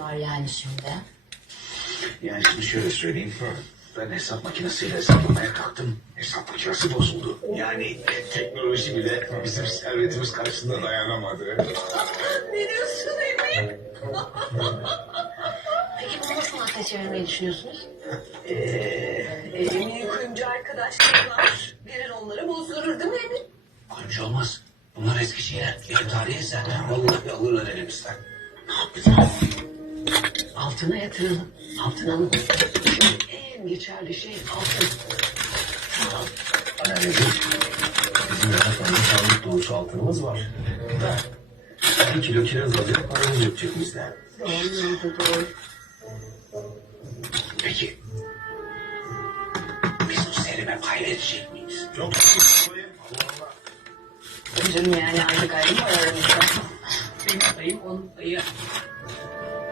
var yani şimdi? Yani şimdi şöyle söyleyeyim. Ben hesap makinesiyle hesaplamaya kalktım. Hesap makinesi bozuldu. Yani teknoloji bile bizim servetimiz karşısında dayanamadı. Ne diyorsun Emin? Peki bunu nasıl akla çevirmeyi düşünüyorsunuz? Ee, Emin kuyumcu arkadaşları var. Verir onları bozdurur değil mi Emin? Koymuş olmaz. Bunlar eski şeyler. Yarı tarihi eser. Vallahi alırlar elimizden. Ne yapacağız? Altına yatıralım. Altına mı? En geçerli şey altın. Anneanneciğim, bizim yataklarında sağlık doğusu altınımız var. Da, bir kilo kiraz alacak paramız yok cebimizde. Doğru, doğru. Peki. Biz bu serime pay verecek miyiz? Yok. Canım yani aynı gayrı mı aramızda? Saya pun.